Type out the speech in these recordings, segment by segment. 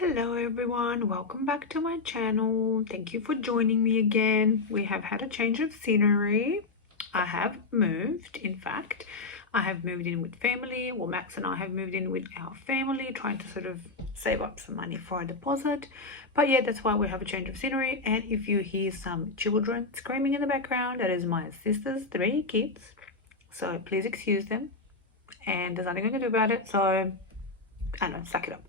Hello everyone, welcome back to my channel. Thank you for joining me again. We have had a change of scenery. I have moved, in fact. I have moved in with family. Well, Max and I have moved in with our family, trying to sort of save up some money for a deposit. But yeah, that's why we have a change of scenery. And if you hear some children screaming in the background, that is my sister's 3 kids. So please excuse them. And there's nothing I can do about it. So, I don't know, suck it up.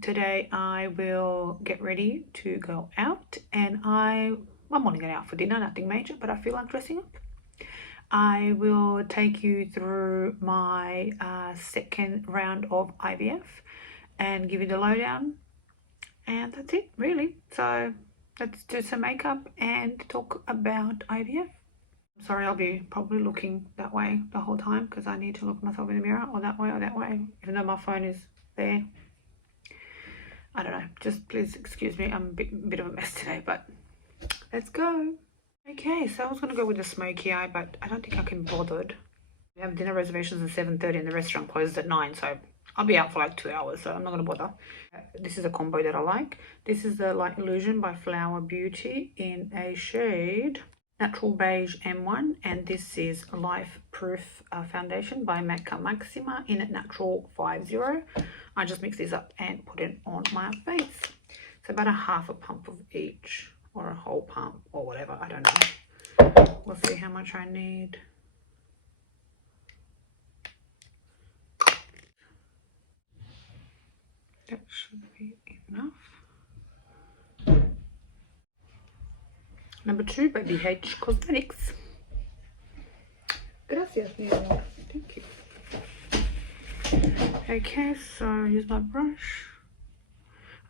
Today I will get ready to go out, and I'm only going out for dinner, nothing major, but I feel like dressing up. I will take you through my second round of IVF and give you the lowdown, and that's it really. So let's do some makeup and talk about IVF. Sorry, I'll be probably looking that way the whole time because I need to look myself in the mirror, or that way, even though my phone is there. I don't know, just please excuse me, I'm a bit of a mess today, but let's go. Okay, so I was gonna go with the smoky eye, but I don't think I can be bothered. We have dinner reservations at 7:30 and the restaurant closes at 9, so I'll be out for like 2 hours, so I'm not gonna bother. This is a combo that I like. This is the Light Illusion by Flower Beauty in a shade Natural Beige M1, and this is Life Proof Foundation by Mecca Maxima in Natural 50. I just mix these up and put it on my face. It's about a half a pump of each, or a whole pump, or whatever, I don't know. We'll see how much I need. That should be enough. Number 2 by BH Cosmetics. Gracias, mi amor. Thank you. Okay, so use my brush.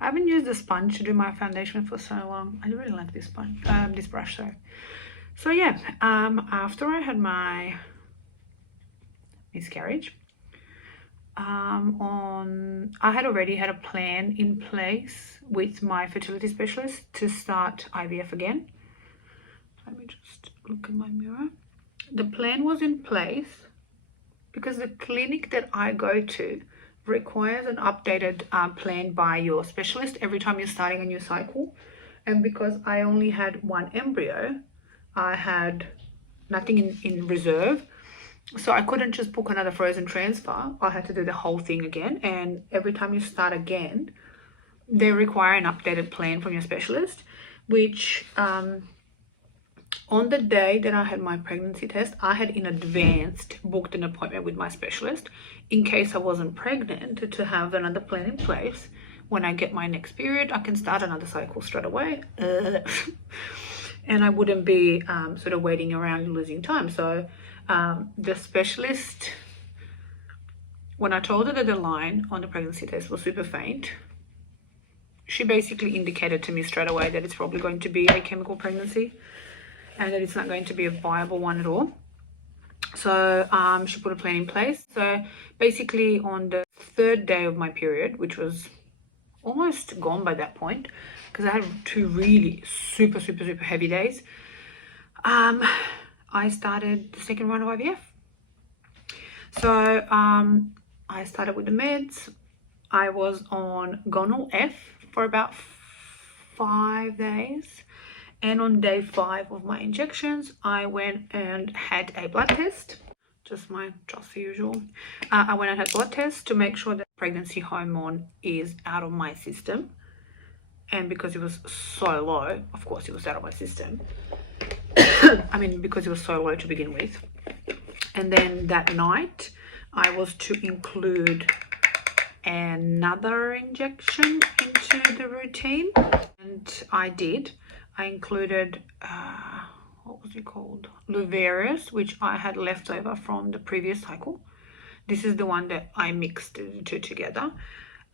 I haven't used a sponge to do my foundation for so long. I really like this sponge, this brush. So yeah, after I had my miscarriage, I had already had a plan in place with my fertility specialist to start IVF again. Let me just look in my mirror. The plan was in place because the clinic that I go to requires an updated plan by your specialist every time you're starting a new cycle. And because I only had 1 embryo, I had nothing in reserve. So I couldn't just book another frozen transfer. I had to do the whole thing again. And every time you start again, they require an updated plan from your specialist, which on the day that I had my pregnancy test, I had in advance booked an appointment with my specialist in case I wasn't pregnant, to have another plan in place. When I get my next period, I can start another cycle straight away. And I wouldn't be sort of waiting around and losing time. So the specialist, when I told her that the line on the pregnancy test was super faint, she basically indicated to me straight away that it's probably going to be a chemical pregnancy and that it's not going to be a viable one at all. So she put a plan in place. So basically on the 3rd day of my period, which was almost gone by that point because I had 2 really super heavy days, I started the second round of IVF. So I started with the meds. I was on Gonal F for about 5 days. And on day 5 of my injections, I went and had a blood test, just the usual. I went and had a blood test to make sure that pregnancy hormone is out of my system. And because it was so low, of course it was out of my system. I mean, because it was so low to begin with. And then that night, I was to include another injection into the routine. And I did. I included, what was it called? Luveris, which I had left over from the previous cycle. This is the one that I mixed the 2 together.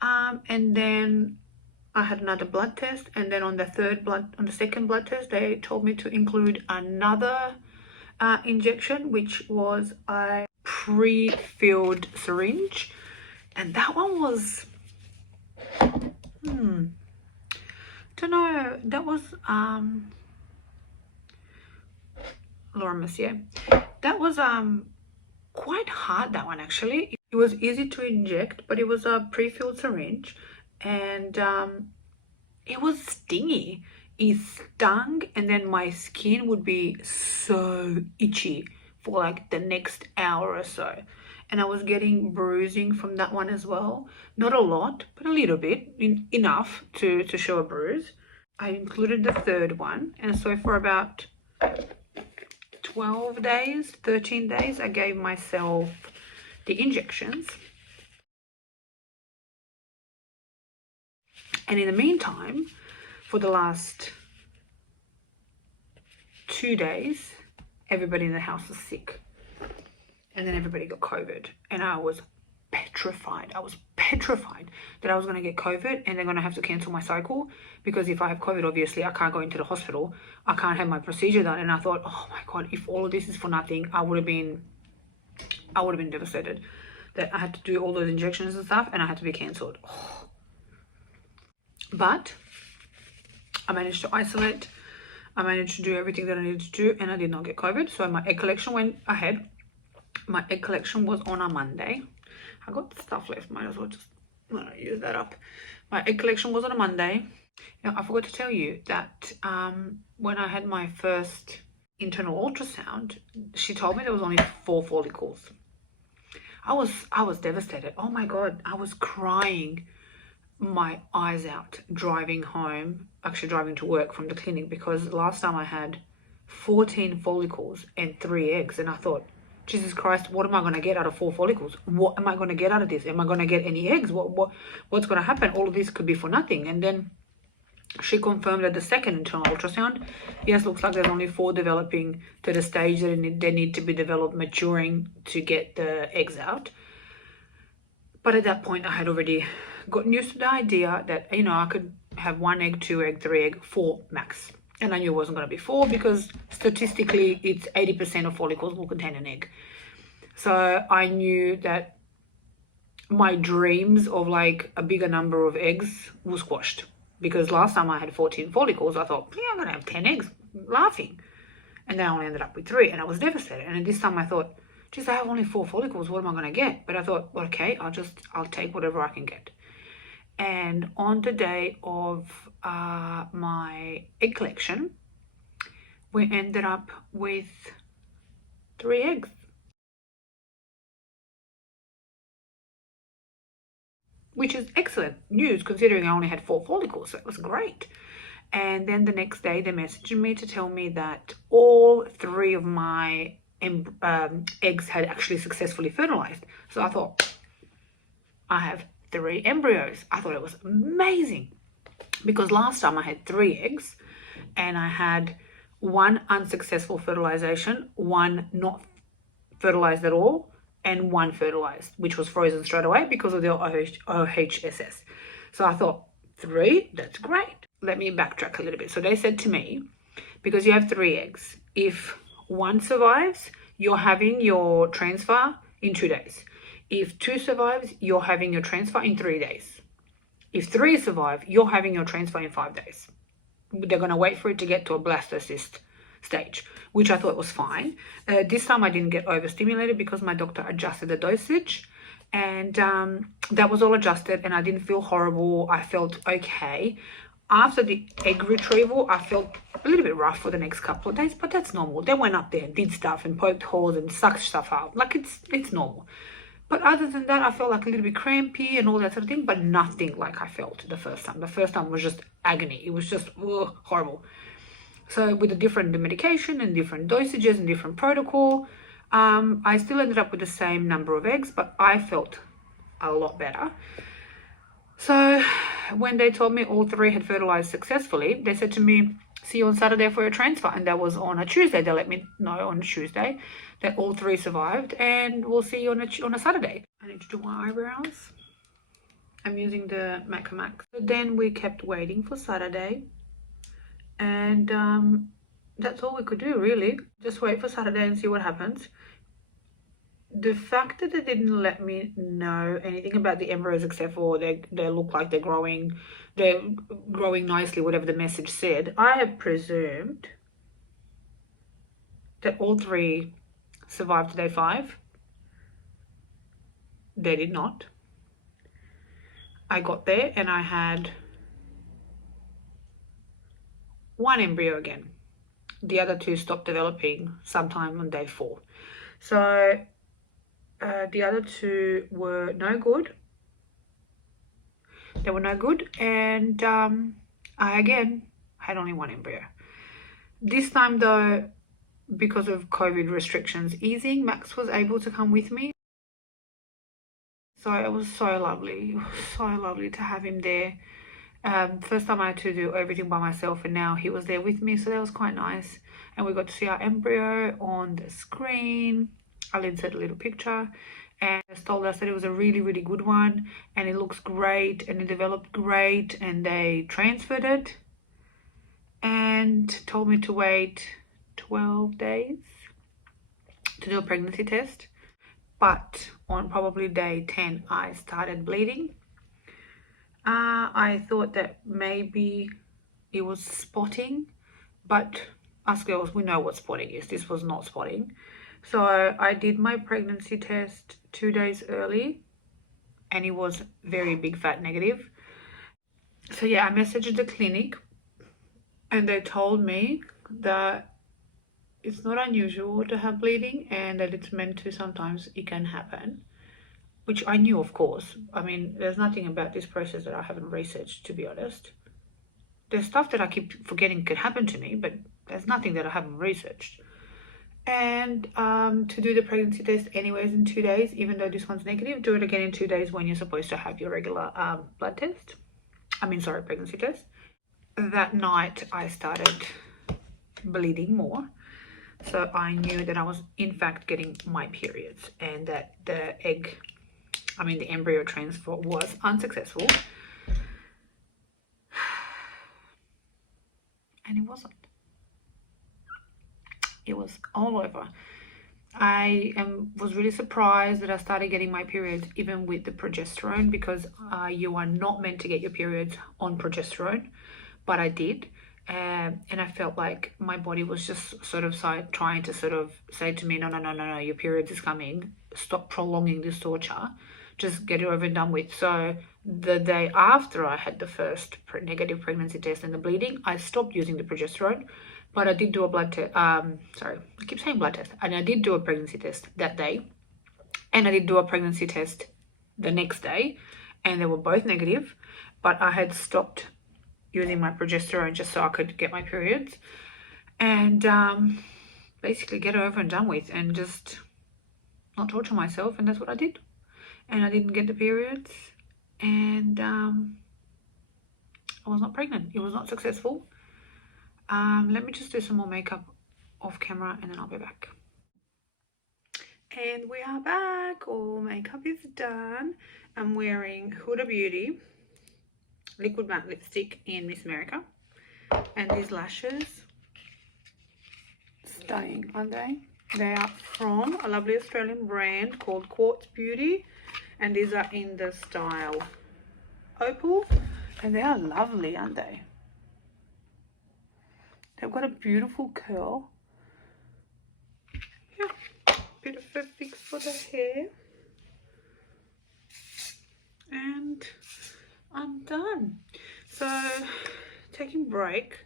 And then I had another blood test. And then on the second blood test, they told me to include another injection, which was a pre-filled syringe. And that one was, don't know, that was Laura Mercier. That was quite hard, that one actually. It was easy to inject, but it was a pre-filled syringe and it was stingy. It stung, and then my skin would be so itchy for like the next hour or so. And I was getting bruising from that one as well. Not a lot, but a little bit, enough to show a bruise. I included the third one, and so for about 12 days, 13 days, I gave myself the injections. And in the meantime, for the last 2 days, everybody in the house was sick. And then everybody got COVID. And I was petrified. I was petrified that I was going to get COVID and they're going to have to cancel my cycle, because if I have COVID, obviously I can't go into the hospital. I can't have my procedure done. And I thought, oh my God, if all of this is for nothing, I would have been devastated that I had to do all those injections and stuff and I had to be cancelled. Oh. But I managed to isolate. I managed to do everything that I needed to do, and I did not get COVID. So my egg collection went ahead. My egg collection was on a Monday. I got stuff left, might as well just use that up. My egg collection was on a Monday. Now, I forgot to tell you that when I had my first internal ultrasound, she told me there was only 4 follicles. I was devastated. Oh my God, I was crying my eyes out driving home, actually driving to work from the clinic, because last time I had 14 follicles and 3 eggs, and I thought, Jesus Christ, what am I going to get out of 4 follicles? What am I going to get out of this? Am I going to get any eggs? What's going to happen? All of this could be for nothing. And then she confirmed that the second internal ultrasound, yes, looks like there's only 4 developing to the stage that they need to be developed, maturing to get the eggs out. But at that point, I had already gotten used to the idea that, I could have 1 egg, 2 egg, 3 egg, 4 max. And I knew it wasn't going to be 4 because statistically, it's 80% of follicles will contain an egg. So I knew that my dreams of like a bigger number of eggs were squashed. Because last time I had 14 follicles, I thought, yeah, I'm going to have 10 eggs, laughing. And then I only ended up with 3, and I was devastated. And this time I thought, geez, I have only 4 follicles, what am I going to get? But I thought, well, okay, I'll take whatever I can get. And on the day of my egg collection, we ended up with 3 eggs. Which is excellent news considering I only had 4 follicles, so it was great. And then the next day they messaged me to tell me that all 3 of my eggs had actually successfully fertilized. So I thought, I have 3 embryos. I thought it was amazing, because last time I had 3 eggs and I had 1 unsuccessful fertilization, 1 not fertilized at all, and 1 fertilized, which was frozen straight away because of the OHSS. So I thought, 3, that's great. Let me backtrack a little bit. So they said to me, because you have 3 eggs, if 1 survives, you're having your transfer in 2 days. If 2 survives, you're having your transfer in 3 days. If 3 survive, you're having your transfer in 5 days. They're going to wait for it to get to a blastocyst stage, which I thought was fine. This time I didn't get overstimulated because my doctor adjusted the dosage, and that was all adjusted, and I didn't feel horrible. I felt okay. After the egg retrieval, I felt a little bit rough for the next couple of days, but that's normal. They went up there and did stuff and poked holes and sucked stuff out. Like, it's normal. But other than that, I felt like a little bit crampy and all that sort of thing, but nothing like I felt the first time. The first time was just agony. It was just horrible. So with the different medication and different dosages and different protocol, I still ended up with the same number of eggs, but I felt a lot better. So when they told me all 3 had fertilized successfully, they said to me, see you on Saturday for your transfer. And that was on a Tuesday. They let me know on a Tuesday that all 3 survived, and we'll see you on a Saturday. I need to do my eyebrows. I'm using the MAC Max. So then we kept waiting for Saturday, and that's all we could do, really. Just wait for Saturday and see what happens. The fact that they didn't let me know anything about the embryos except for they look like they're growing nicely, whatever the message said, I have presumed that all 3 survived to day 5. They did not. I got there and I had one embryo again. The other two stopped developing sometime on day 4. So the other two were no good. They were no good, and I again had only one embryo. This time though, because of COVID restrictions easing, Max was able to come with me. So it was so lovely. It was so lovely to have him there. First time I had to do everything by myself, and now he was there with me, so that was quite nice. And we got to see our embryo on the screen. I'll insert a little picture, and they told us that it was a really, really good one, and it looks great, and it developed great, and they transferred it and told me to wait 12 days to do a pregnancy test. But on probably day 10, I started bleeding. I thought that maybe it was spotting, but us girls, we know what spotting is. This was not spotting. So I did my pregnancy test 2 days early, and it was very big fat negative. So yeah, I messaged the clinic, and they told me that it's not unusual to have bleeding, and that it's meant to, sometimes it can happen, which I knew, of course. I mean, there's nothing about this process that I haven't researched, to be honest. There's stuff that I keep forgetting could happen to me, but there's nothing that I haven't researched. And to do the pregnancy test anyways in 2 days, even though this one's negative, do it again in 2 days when you're supposed to have your regular blood test. Pregnancy test. That night I started bleeding more. So I knew that I was in fact getting my periods, and that the embryo transfer was unsuccessful. And it wasn't. It was all over. I was really surprised that I started getting my periods even with the progesterone, because you are not meant to get your periods on progesterone, but I did. And I felt like my body was just sort of trying to sort of say to me, no, your periods is coming. Stop prolonging this torture. Just get it over and done with. So the day after I had the first negative pregnancy test and the bleeding, I stopped using the progesterone. But I did do a blood test. Sorry, I keep saying blood test. And I did do a pregnancy test that day. And I did do a pregnancy test the next day. And they were both negative. But I had stopped using my progesterone just so I could get my periods. And basically get it over and done with. And just not torture myself. And that's what I did. And I didn't get the periods. And I was not pregnant. It was not successful. Let me just do some more makeup off camera, and then I'll be back. And we are back. All makeup is done. I'm wearing Huda Beauty liquid matte lipstick in Miss America, and these lashes, stunning, aren't they? They are from a lovely Australian brand called Quartz Beauty, and these are in the style Opal, and they are lovely, aren't they? They've got a beautiful curl. Yeah, bit of a fix for the hair. And I'm done. So, taking break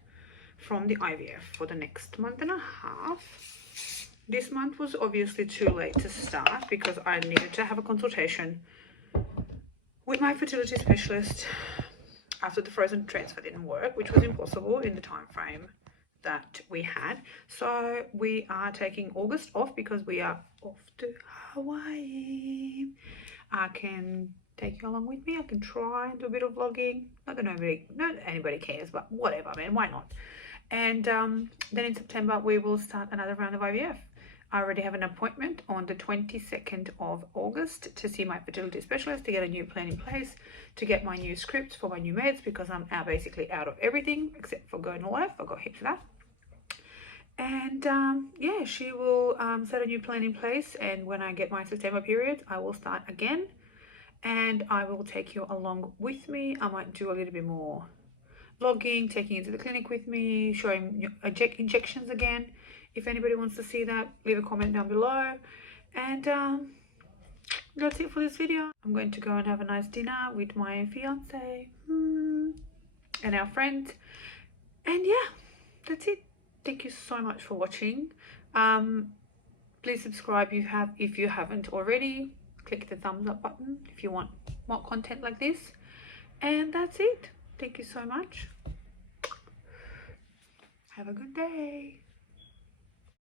from the IVF for the next month and a half. This month was obviously too late to start because I needed to have a consultation with my fertility specialist after the frozen transfer didn't work, which was impossible in the time frame that we had. So we are taking August off because we are off to Hawaii. I can take you along with me. I can try and do a bit of vlogging. Not that anybody cares, but whatever, man, why not? And then in September we will start another round of IVF. I already have an appointment on the 22nd of August to see my fertility specialist to get a new plan in place, to get my new scripts for my new meds, because I'm now basically out of everything except for Go Life. I got hit for that. And yeah, she will set a new plan in place, and when I get my September period, I will start again, and I will take you along with me. I might do a little bit more vlogging, taking you to the clinic with me, showing injections again. If anybody wants to see that, leave a comment down below. And that's it for this video. I'm going to go and have a nice dinner with my fiance and our friends. And yeah, that's it. Thank you so much for watching. Please subscribe if you haven't already. Click the thumbs up button if you want more content like this. And that's it. Thank you so much. Have a good day.